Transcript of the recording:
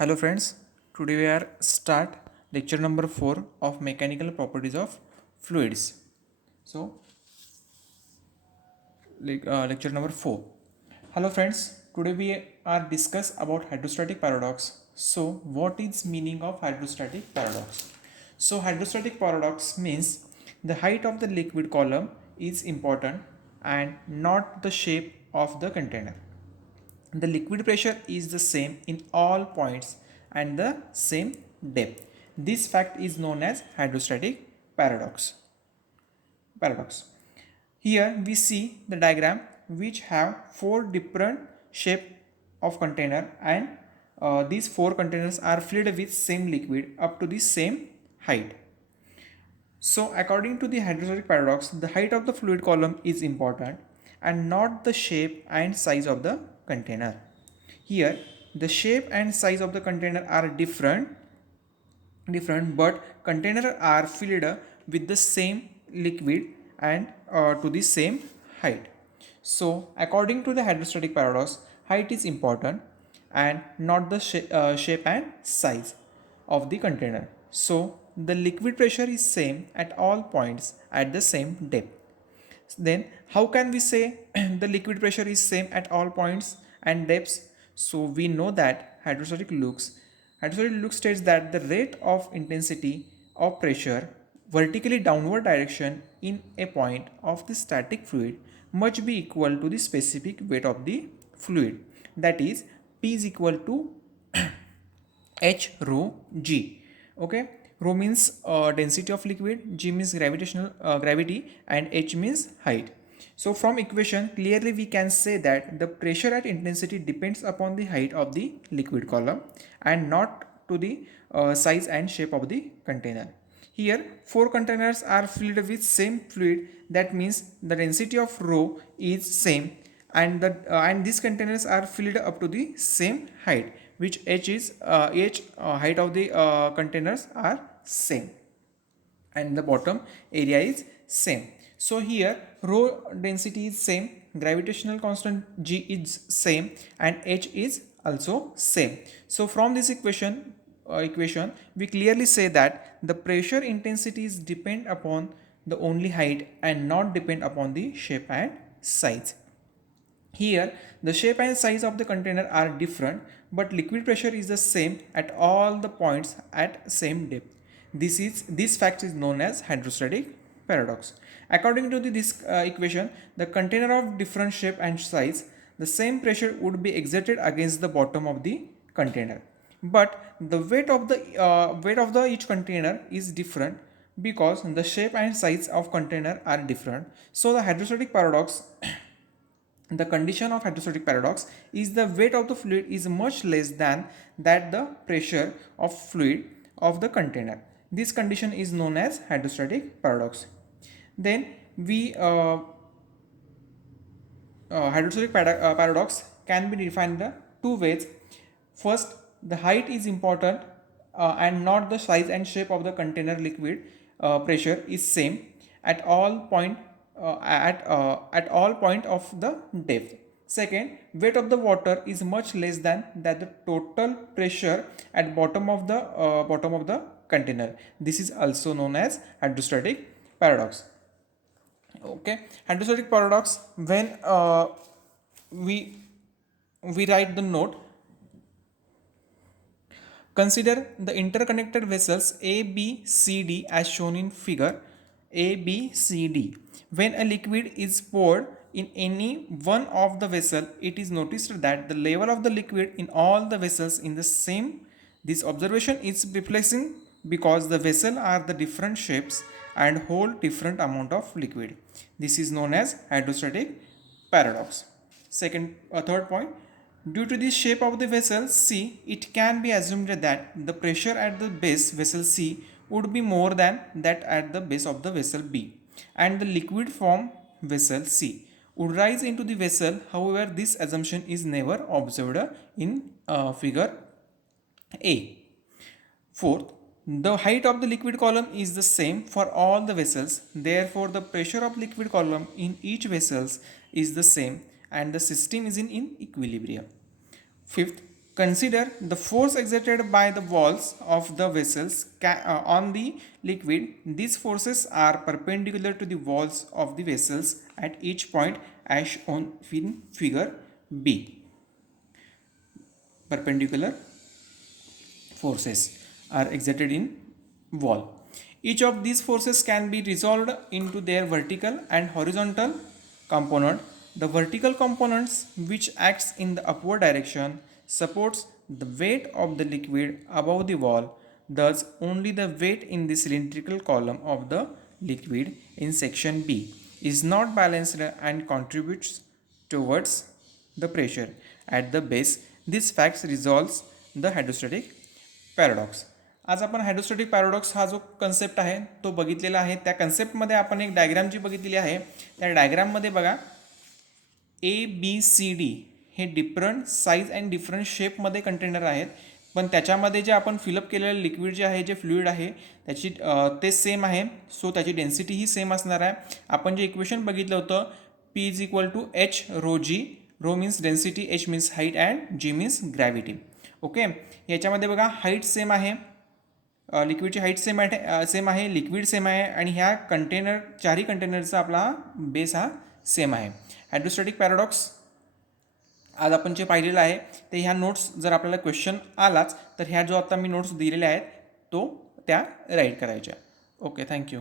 Hello friends, today we are start lecture number 4 of mechanical properties of fluids. So lecture number 4. Hello friends, today we are discuss about hydrostatic paradox. So what is meaning of hydrostatic paradox? So hydrostatic paradox means the height of the liquid column is important and not the shape of the container. The liquid pressure is the same in all points and the same depth. This fact is known as hydrostatic paradox. Here we see the diagram which have four different shape of container, and these four containers are filled with same liquid up to the same height. So according to the hydrostatic paradox, the height of the fluid column is important and not the shape and size of the container. Here the shape and size of the container are different, but container are filled with the same liquid and to the same height. So according to the hydrostatic paradox, height is important and not the shape and size of the container. So the liquid pressure is same at all points at the same depth. Then how can we say the liquid pressure is same at all points and depths? So we know that hydrostatic look states that the rate of intensity of pressure vertically downward direction in a point of the static fluid must be equal to the specific weight of the fluid, that is P is equal to H rho G. Okay, rho means density of liquid, G means gravitational gravity, and H means height. So from equation clearly we can say that the pressure at intensity depends upon the height of the liquid column and not to the size and shape of the container. Here four containers are filled with same fluid, that means the density of rho is same, and these containers are filled up to the same height, which h height of the containers are same, and the bottom area is same. So here rho density is same, gravitational constant G is same, and H is also same. So from this equation we clearly say that the pressure intensity is depend upon the only height and not depend upon the shape and size. Here, the shape and size of the container are different, but liquid pressure is the same at all the points at same depth. This fact is known as hydrostatic paradox. According to this equation, the container of different shape and size, the same pressure would be exerted against the bottom of the container, but the weight of the each container is different because the shape and size of container are different. So the hydrostatic paradox the condition of hydrostatic paradox is the weight of the fluid is much less than that the pressure of fluid of the container. This condition is known as hydrostatic paradox. Then we hydrostatic paradox can be defined the two ways. First, the height is important and not the size and shape of the container liquid pressure is same at all point at all point of the depth. Second, weight of the water is much less than that the total pressure at bottom of the container. This is also known as hydrostatic paradox. Okay, hydrostatic paradox, when we we write the note, consider the interconnected vessels A, B, C, D as shown in figure A, B, C, D. When a liquid is poured in any one of the vessel, it is noticed that the level of the liquid in all the vessels in the same. This observation is perplexing because the vessel are the different shapes and hold different amount of liquid. This is known as hydrostatic paradox. Third point, due to the shape of the vessel C, it can be assumed that the pressure at the base vessel C would be more than that at the base of the vessel B, and the liquid from vessel C would rise into the vessel. However, this assumption is never observed in figure A. Fourth, the height of the liquid column is the same for all the vessels. Therefore, the pressure of liquid column in each vessels is the same and the system is in equilibrium. Fifth, Consider the force exerted by the walls of the vessels on the liquid. These forces are perpendicular to the walls of the vessels at each point as shown in figure B. Perpendicular forces are exerted in wall. Each of these forces can be resolved into their vertical and horizontal component. The vertical components, which acts in the upward direction, supports the weight of the liquid above the wall. Thus, only the weight in the cylindrical column of the liquid in section B is not balanced and contributes towards the pressure at the base. This fact resolves the hydrostatic paradox. आज आपण hydrostatic paradox हा जो concept आहे तो बघितलेला आहे. त्या कन्सेप्टमध्ये आपण एक डायग्राम जी बघितलेली आहे त्या डायग्राममध्ये बघा ABCD हे डिफरंट साईज अँड डिफरंट शेपमध्ये कंटेनर आहेत, पण त्याच्यामध्ये जे आपण फिलअप केलेलं लिक्विड जे आहे, जे फ्लुइड आहे त्याची ते सेम आहे. सो त्याची डेन्सिटी ही सेम असणार आहे. आपण जे इक्वेशन बघितलं होतं P is equal to H rho G. Rho means density, H means height and G means gravity. Okay, याच्यामध्ये बघा हाईट सेम आहे, लिक्विडची हाईट सेम आहे, लिक्विड सेम आहे आणि ह्या कंटेनर चारही कंटेनरचा आपला बेस हा सेम आहे. हायड्रोस्टॅटिक पॅराडॉक्स आज आपण जे पाहिलेलं आहे ते ह्या नोट्स जर आपल्याला क्वेश्चन आलाच तर ह्या जो आता मी नोट्स दिलेल्या आहेत तो त्या राईट करायच्या. Okay, thank you.